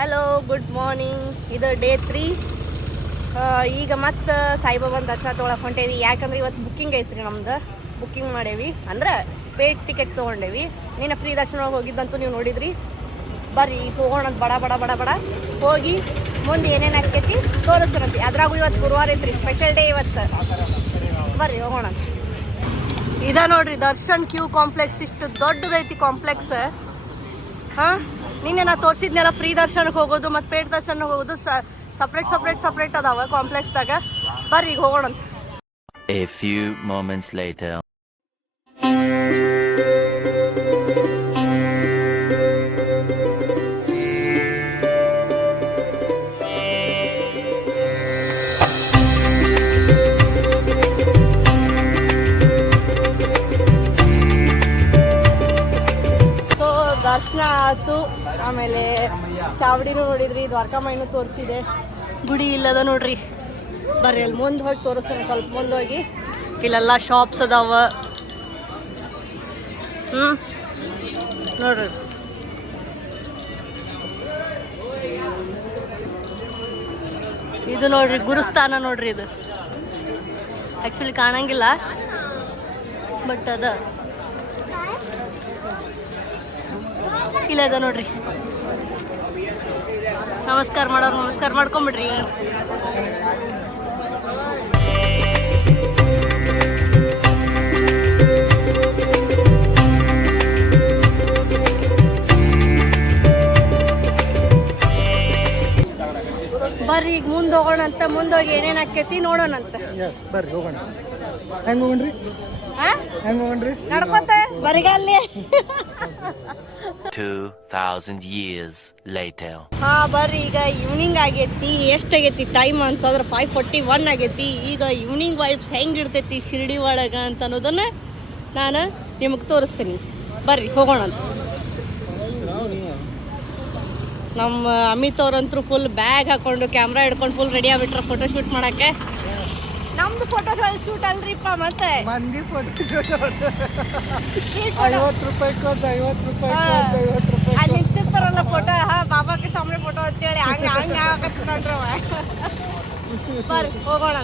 Hello, good morning. ಇದು day 3. ಈಗ ಮತ್ತೆ ಸಾಯಿಬಾಬಾನ ದರ್ಶನ ತೊಗೊಳಕ್ಕೆ ಹೊಂಟೇವಿ. ಯಾಕಂದ್ರೆ ಇವತ್ತು ಬುಕ್ಕಿಂಗ್ ಐತ್ರಿ ನಮ್ದು. ಬುಕ್ಕಿಂಗ್ ಮಾಡೇವಿ ಅಂದ್ರೆ ಪೇಡ್ ಟಿಕೆಟ್ ತೊಗೊಂಡೇವಿ. ನೀನು ಫ್ರೀ ದರ್ಶನ ಹೋಗಿದ್ದಂತೂ ನೀವು ನೋಡಿದ್ರಿ. ಬರ್ರಿ ಈಗ ಹೋಗೋಣ ಬಡ ಬಡ ಬಡ ಬಡ ಹೋಗಿ ಮುಂದೆ ಏನೇನು ಆಕೈತಿ ತೋರಿಸ್ತಾರಂತೆ. ಅದ್ರಾಗೂ ಇವತ್ತು ಗುರುವಾರ ಐತ್ರಿ, ಸ್ಪೆಷಲ್ ಡೇ ಇವತ್ತು. ಬರ್ರಿ ಹೋಗೋಣ. ಇದ ನೋಡ್ರಿ ದರ್ಶನ್ ಕ್ಯೂ ಕಾಂಪ್ಲೆಕ್ಸ್. ಇಷ್ಟು ದೊಡ್ಡದೈತಿ ಕಾಂಪ್ಲೆಕ್ಸ್. ಹಾಂ, ನಿನ್ನೆ ನಾ ತೋರಿಸಿದ್ನೆಲ್ಲ ಫ್ರೀ ದರ್ಶನಕ್ಕೆ ಹೋಗೋದು ಮತ್ತು ಪೇಡ್ ದರ್ಶನಕ್ಕೆ ಹೋಗೋದು ಸಪ್ರೇಟ್ ಅದಾವ ಕಾಂಪ್ಲೆಕ್ಸ್ದಾಗ. ಬರ್ರಿ ಈಗ ಹೋಗೋಣ. A few moments later. ದರ್ಶನ ಆಯ್ತು. ಆಮೇಲೆ ಚಾವಡಿನೂ ನೋಡಿದ್ರಿ, ದ್ವಾರಕಾಮಾಯಿನೂ ತೋರಿಸಿದೆ. ಗುಡಿ ಇಲ್ಲದ ನೋಡ್ರಿ. ಬರ್ರಿ ಅಲ್ಲಿ ಮುಂದೆ ಹೋಗಿ ತೋರಿಸ್ತಾನೆ. ಸ್ವಲ್ಪ ಮುಂದೆ ಹೋಗಿ ಇಲ್ಲೆಲ್ಲ ಶಾಪ್ಸ್ ಅದಾವ. ನೋಡ್ರಿ, ಇದು ನೋಡ್ರಿ ಗುರುಸ್ಥಾನ ನೋಡ್ರಿ. ಇದು ಆ್ಯಕ್ಚುಲಿ ಕಾಣಂಗಿಲ್ಲ, ಬಟ್ ಅದ ಇಲ್ಲ ಅದ ನೋಡ್ರಿ. ನಮಸ್ಕಾರ ಮಾಡೋರು ನಮಸ್ಕಾರ ಮಾಡ್ಕೊಂಬಿಡ್ರಿ. ಬರ್ರಿ ಈಗ ಮುಂದೆ ಹೋಗೋಣಂತ. ಮುಂದೋಗಿ ಏನೇನು ಆಕೈತಿ ನೋಡೋಣಂತ. ಬರ್ರಿ ಹೋಗೋಣ. ಹೆಂಗೆ ಹೋಗೋಣ್ರಿ? ಹೆಂಗೆ ಹೋಗೋಣ್ರಿ? ನಡ್ಕೊತ ಬರಿಗಲ್ಲಿ. 2000 years later. ಹಾ ಬರ್ರಿ, ಈಗ ಈವ್ನಿಂಗ್ ಆಗೈತಿ. ಎಷ್ಟಾಗೈತಿ ಟೈಮ್ ಅಂತಂದ್ರೆ 5:41 ಆಗೈತಿ. ಈಗ ಈವ್ನಿಂಗ್ ವೈಬ್ಸ್ ಹೆಂಗಿರ್ತೈತಿ ಶಿರ್ಡಿ ಒಳಗೆ ಅಂತ ಅನ್ನೋದನ್ನ ನಾನು ನಿಮಗೆ ತೋರಿಸ್ತೀನಿ. ಬರ್ರಿ ಹೋಗೋಣ ಅಂತ. ನಮ್ಮ ಅಮಿತ್ ಅವ್ರಂತರೂ ಫುಲ್ ಬ್ಯಾಗ್ ಹಾಕೊಂಡು ಕ್ಯಾಮ್ರಾ ಹಿಡ್ಕೊಂಡು ಫುಲ್ ರೆಡಿ ಆಗ್ಬಿಟ್ರೆ ಫೋಟೋ ಶೂಟ್ ಮಾಡಕ್ಕೆ. ನಮ್ದು ಫೋಟೋ ಶೂಟ್ ಅಲ್ರಿಪ್ಪ, ಮತ್ತೆ ಮಂದಿ ಫೋಟೋ ಶೂಟ್. 50 ರೂಪಾಯಿ ಅಲ್ಲಿ ನಿಂತಿರ್ತಾರಲ್ಲ ಫೋಟೋ. ಬಾಬಾಕ್ಕೆ ಸಾಮ್ನೆ ಫೋಟೋ ಅಂತೇಳಿ ಹಂಗೆ ಆಗತ್ತೆ ನೋಡ್ರವ. ಬರ್ರಿ ಹೋಗೋಣ.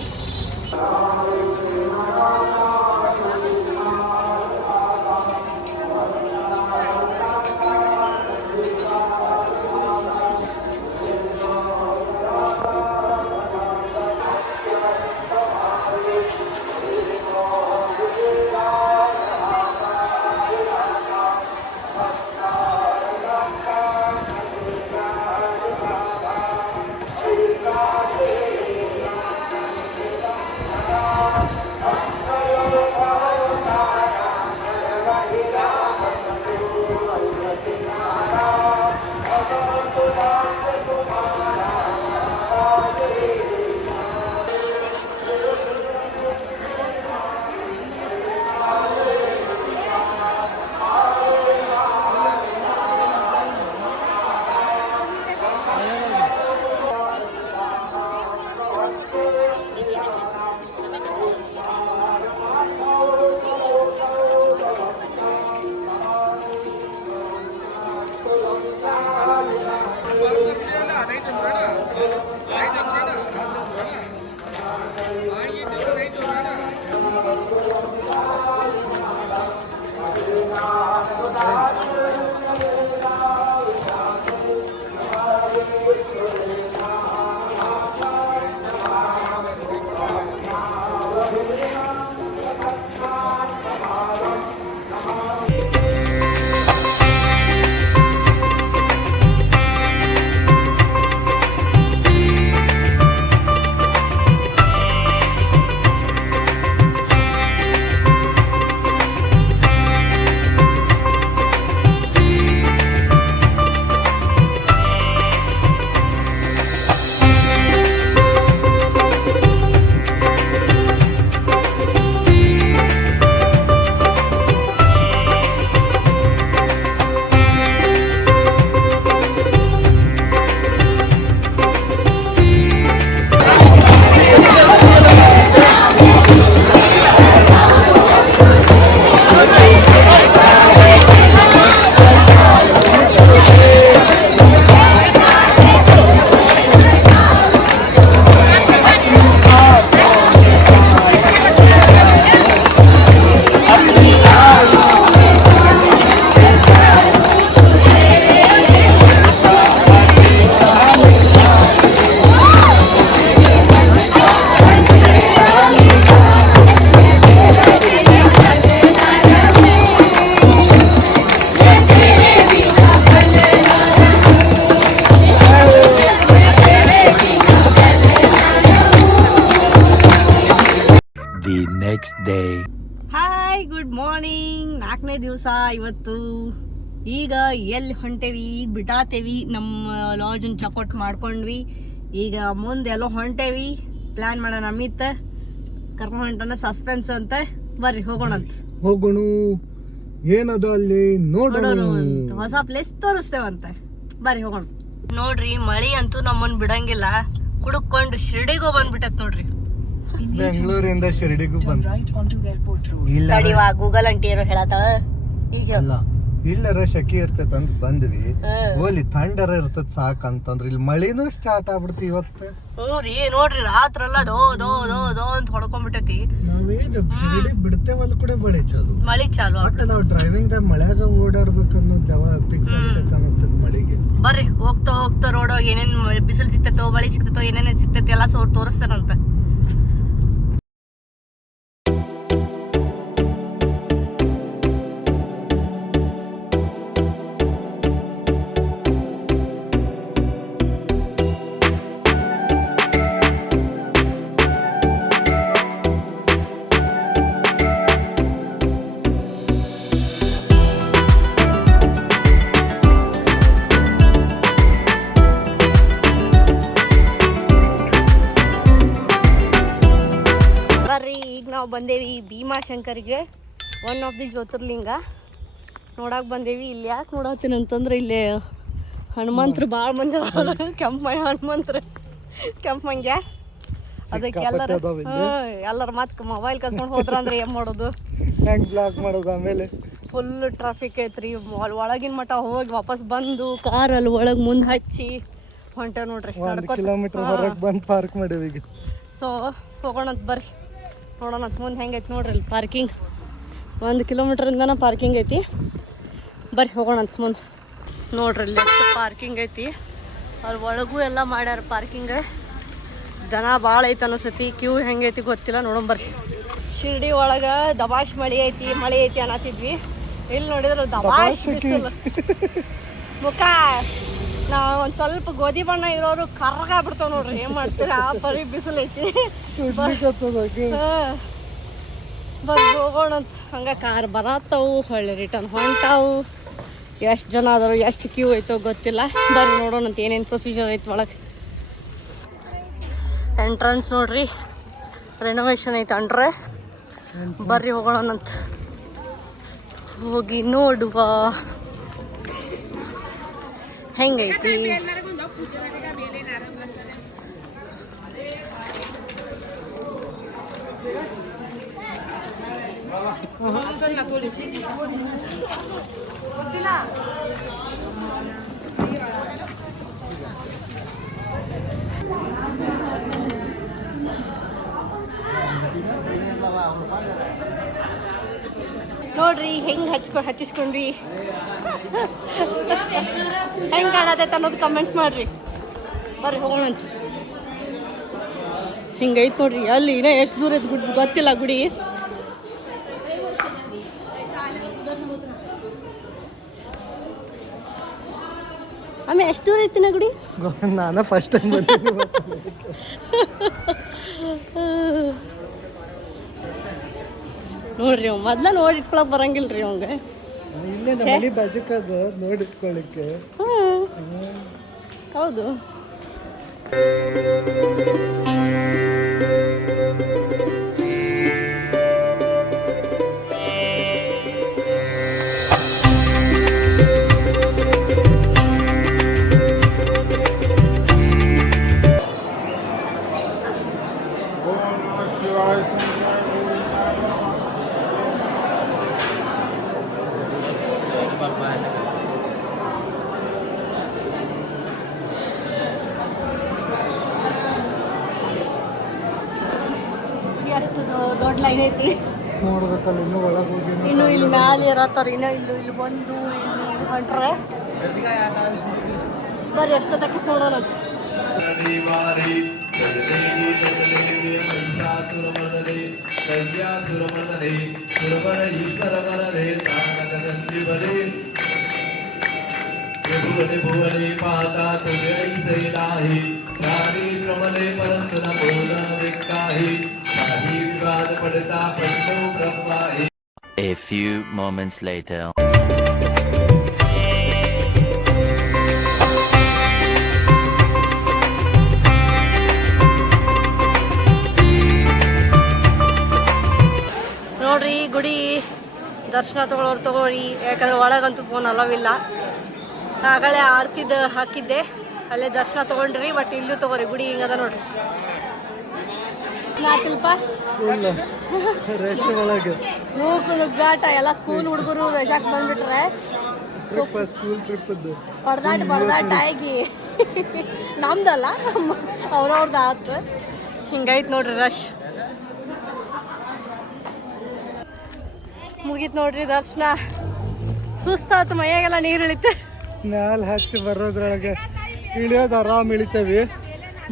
next day. Hi good morning. 4ನೇ ದಿವಸ ಇವತ್ತು. ಈಗ ಎಲ್ಲಿ ಹೊಂಟೇವಿ, ಈಗ ಬಿಟ್ಟಾತೇವಿ. ನಮ್ಮ ಲಾಜನ್ನು ಚೆಕ್ಔಟ್ ಮಾಡ್ಕೊಂಡ್ವಿ. ಈಗ ಮುಂದೆ ಎಲ್ಲೋ ಹೊಂಟೇವಿ. ಪ್ಲ್ಯಾನ್ ಮಾಡೋಣ. ಅಮಿತ್ ಕರ್ಕೊಂಡು ಹೊಂಟನ. ಸಸ್ಪೆನ್ಸ್ ಅಂತ. ಬರ್ರಿ ಹೋಗೋಣಂತ. ಹೋಗೋಣ. ಏನದು ಅಲ್ಲಿ ನೋಡೋಣ ಅಂತ ಹೊಸ ಪ್ಲೇಸ್ ತೋರಿಸ್ತೇವಂತೆ. ಬರ್ರಿ ಹೋಗೋಣ. ನೋಡ್ರಿ ಮಳಿ ಅಂತೂ ನಮ್ಮನ್ನ ಬಿಡಂಗಿಲ್ಲ. ಹುಡುಕೊಂಡು ಶಿರ್ಡಿಗೂ ಬಂದ್ಬಿಟ್ಟತ್ ನೋಡ್ರಿ. ಬೆಂಗಳೂರಿಂದ ಶಿರ್ಡಿಗೂ ಬಂದ. ತಡಿವಾ ಗೂಗಲ್ ಅಂಟಿ ಏನೋ ಹೇಳತ್ತಾಳ. ಈಗ ಇಲ್ಲ ಇಲ್ಲರ ಶೆಕೆ ಇರ್ತೈತ ಅಂತ ಬಂದ್ವಿ. ಓಲಿ ಥಂಡರ ಇರ್ತದ ಸಾಕಂತಂದ್ರ ಇಲ್ಲಿ ಮಳಿನೂ ಸ್ಟಾರ್ಟ್ ಆಗ್ಬಿಡ್ತಿ ಇವತ್ತು. ಹ್ಞೂ ರೀ ನೋಡ್ರಿ ರಾತ್ರೆಲ್ಲ ದೋ ದೋ ದೋ ದೋ ಅಂತ ಹೊಡ್ಕೊಂಡ್ಬಿಟ್ಟೈತಿ. ನಾವೇನು ಶಿರ್ಡಿ ಬಿಡ್ತೇವಲ್ಲ ಕೂಡ ಬಳಿ ಚಲು ಮಳಿ ಚಾಲು. ಒಟ್ಟು ನಾವು ಡ್ರೈವಿಂಗ್ ದಾಗ ಮಳ್ಯಾಗ ಓಡಾಡ್ಬೇಕು ಅನ್ನೋದು ಯಾವಾಗ ಫಿಕ್ಸ್ ಆಗ್ತೈತೆ ಅನಿಸ್ತೈತಿ ಮಳಿಗೆ. ಬರ್ರಿ ಹೋಗ್ತಾ ಹೋಗ್ತಾ ರೋಡಾಗ ಏನೇನ್ ಬಿಸಿಲು ಸಿಗ್ತೈತೋ ಮಳಿ ಸಿಗ್ತೈತೋ ಏನೇನೇನ್ ಸಿಗ್ತೈತಿ ಎಲ್ಲ ತೋರಿಸ್ತಾರಂತ. ಈಗ ನಾವು ಬಂದೇವಿ ಭೀಮಾಶಂಕರಿಗೆ. ಒನ್ ಆಫ್ ದಿ ಜ್ಯೋತಿರ್ಲಿಂಗ ನೋಡಕ್ಕೆ ಬಂದೇವಿ. ಇಲ್ಲಿ ಯಾಕೆ ನೋಡತ್ತೀನಿ ಅಂತಂದ್ರೆ ಇಲ್ಲಿ ಹನುಮಂತರು ಭಾಳ ಮಂದಿ ಕೆಂಪಮಂಗ್ಯ ಹನುಮಂತರು ಕೆಂಪಮಂಗ್ಯ. ಅದಕ್ಕೆ ಎಲ್ಲರ ಮತ್ತೆ ಮೊಬೈಲ್ ಕಸ್ಕೊಂಡು ಹೋದ್ರ ಅಂದ್ರೆ ಏನು ಮಾಡೋದು, ಹೆಂಗ್ ಬ್ಲಾಕ್ ಮಾಡೋದು. ಆಮೇಲೆ ಫುಲ್ ಟ್ರಾಫಿಕ್ ಐತ್ರಿ. ಒಳಗಿನ ಮಟ್ಟ ಹೋಗಿ ವಾಪಸ್ ಬಂದು ಕಾರಲ್ಲಿ ಒಳಗೆ ಮುಂದೆ ಹಚ್ಚಿ ಹೊಂಟ ನೋಡ್ರಿ. 1 ಕಿಲೋಮೀಟರ್ ಹೊರಗೆ ಬಂದು ಪಾರ್ಕ್ ಮಾಡೇವಿ ಈಗ. ಸೊ ಹೋಗೋಣಂತ ಬರ್ರಿ ನೋಡೋಣ ಮುಂದೆ ಹೆಂಗೈತಿ ನೋಡ್ರಿ. ಇಲ್ಲಿ ಪಾರ್ಕಿಂಗ್ 1 ಕಿಲೋಮೀಟ್ರಿಂದನ ಪಾರ್ಕಿಂಗ್ ಐತಿ. ಬರ್ರಿ ಹೋಗೋಣಂತ ಮುಂದೆ ನೋಡ್ರಿ. ಇಲ್ಲಿ ಎಷ್ಟು ಪಾರ್ಕಿಂಗ್ ಐತಿ. ಅವ್ರ ಒಳಗೂ ಎಲ್ಲ ಮಾಡ್ಯಾರ ಪಾರ್ಕಿಂಗ್. ಜನ ಭಾಳ ಐತೆ ಅನಿಸ್ತೈತಿ. ಕ್ಯೂ ಹೆಂಗೈತಿ ಗೊತ್ತಿಲ್ಲ. ನೋಡೋಣ ಬರ್ರಿ. ಶಿರ್ಡಿ ಒಳಗೆ ದಬಾಶ್ ಮಳೆ ಐತಿ ಅನ್ನತ್ತಿದ್ವಿ. ಇಲ್ಲಿ ನೋಡಿದ್ರೆ ದಬಾಶ್ ಬಿಸಿಲು. ಮುಖ ನಾವು ಒಂದು ಸ್ವಲ್ಪ ಗೋಧಿ ಬಣ್ಣ ಇರೋರು ಕರ್ಗಾಗ್ಬಿಡ್ತಾವ ನೋಡ್ರಿ. ಏನು ಮಾಡ್ತೀರಿ, ಆ ಬರೀ ಬಿಸಿಲು ಐತಿ. ಬರ್ರಿ ಹೋಗೋಣಂತ. ಹಂಗೆ ಕಾರ್ ಬರತ್ತವು ಹೊಳ್ಳಿ ರಿಟರ್ನ್ ಹೊಂಟಾವು. ಎಷ್ಟು ಜನ ಆದರು ಎಷ್ಟು ಕ್ಯೂ ಐತೋ ಗೊತ್ತಿಲ್ಲ. ಬರ್ರಿ ನೋಡೋಣಂತ ಏನೇನು ಪ್ರೊಸೀಜರ್ ಐತಿ ಒಳಗೆ. ಎಂಟ್ರೆನ್ಸ್ ನೋಡ್ರಿ ರೆನೋವೇಷನ್ ಐತೆ ಅಂಡ್ರೆ. ಬರ್ರಿ ಹೋಗೋಣಂತ. ಹೋಗಿ ನೋಡುವ ಹೆಂಗೈತಿ. ನೋಡ್ರಿ ಹೆಂಗೆ ಹಚ್ಚಿಸ್ಕೊಂಡ್ವಿ. ಹೆಂಗೆ ಕಾಣತೈತೆ ಅನ್ನೋದು ಕಮೆಂಟ್ ಮಾಡ್ರಿ. ಬರ್ರಿ ಹೋಗೋಣಂತ. ಹಿಂಗೈತೆ ನೋಡ್ರಿ. ಅಲ್ಲಿ ಇನ್ನೂ ಎಷ್ಟು ದೂರ ಐತೆ ಗುಡಿ ಗೊತ್ತಿಲ್ಲ. ಗುಡಿ ಆಮೇಲೆ ಎಷ್ಟು ದೂರ ಐತಿ ನಾ ಗುಡಿ? ನಾನು ಫಸ್ಟ್ ಟೈಮ್ ಬಂದಿದ್ದೀನಿ. ನೋಡ್ರಿ ಮೊದ್ಲ ನೋಡಿ ಇಟ್ಕೊಳಕ್ ಬರಂಗಿಲ್ರಿ ಅವಂಗ. ಇಲ್ಲೇ ನಮ್ಮ ಮನೆ ಬಾಜುಕದ ನೋಡಿ ಇಟ್ಕೊಳ್ಳಿಕ್ಕೆ. ಹೌದು. ಎಷ್ಟು ದೊಡ್ಡ ಲೈನ್ ಐತಿ ನೋಡ್ಬೇಕಲ್ಲ. ಇನ್ನೂ ಒಳಗೆ ಹೋಗಿ ಇನ್ನು ಇಲ್ಲಿ ಮ್ಯಾಲೆ ಇರತ್ತಾರ. ಇನ್ನು ಇಲ್ಲಿ ಬಂದು ಇಲ್ಲಿ ಹೊಂಟ್ರೆ ಬರ್ರಿ ಎಷ್ಟೊತ್ತಕ್ಕೆ ನೋಡೋಣ. भुवने भुवने पाता तुझे ऐसे नाही प्राणी श्रमले परंतु न बोल विकाही आशीर्वाद पड़ता पंचो Brahma A few moments later. ನೋಡ್ರಿ ಗುಡಿ ದರ್ಶನ ತಗೊಳ್ಳೋರು ತಗೋರಿ, ಯಾಕಂದ್ರೆ ಒಳಗಂತೂ ಫೋನ್ ಅಲವಿಲ್ಲ. ಆಗಲೇ ಆರ್ತಿದ್ದು ಹಾಕಿದ್ದೆ, ಅಲ್ಲೇ ದರ್ಶನ ತೊಗೊಂಡ್ರಿ. ಬಟ್ ಇಲ್ಲೂ ತಗೋರಿ, ಗುಡಿ ಹಿಂಗದ ನೋಡ್ರಿ. ನಾಲ್ಕಲ್ಪ ಫುಲ್ ರಶ್ ಒಳಗೆ ನೂಕು ನುಗ್ಗಾಟ ಎಲ್ಲ ಸ್ಕೂಲ್ ಹುಡುಗರು ರಜಾಕ್ ಬಂದ್ಬಿಟ್ರೆ ಸ್ಕೂಲ್ ಟ್ರಿಪ್ ಬಡ್ದಾಟ ಆಗಿ ನಮ್ದಲ್ಲ ಅವ್ರವ್ರದ್ದು ಆತು. ಹಿಂಗೈತೆ ನೋಡ್ರಿ ರಶ್. ಮುಗೀತು ನೋಡ್ರಿ ದರ್ಶನ. ಸುಸ್ತಾತು, ಮೈಯಾಗೆಲ್ಲ ನೀರು ಇಳಿತೆ. ಮ್ಯಾಲ ಹತ್ತಿ ಬರೋದ್ರೊಳಗೆ ಇಳಿಯೋದು ಆರಾಮ್ ಇಳಿತೇವಿ,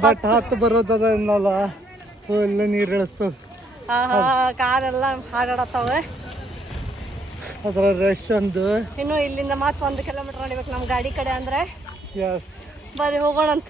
ಬಟ್ ಹತ್ತು ಬರೋದದ ಅನ್ನಲ್ಲ ಫುಲ್ ನೀರು ಇಳಿಸ್ತದ. ಕಾರೆಲ್ಲ ಹಾಡಾಡತ್ತವೆ. ಅದರ ರಶ್ ಒಂದು. ಇನ್ನು ಇಲ್ಲಿಂದ ಮತ್ತೆ 1 ಕಿಲೋಮೀಟರ್ ನಡಿಬೇಕು ನಮ್ಮ ಗಾಡಿ ಕಡೆ. ಅಂದರೆ ಎಸ್ ಬರ್ರಿ ಹೋಗೋಣಂತ.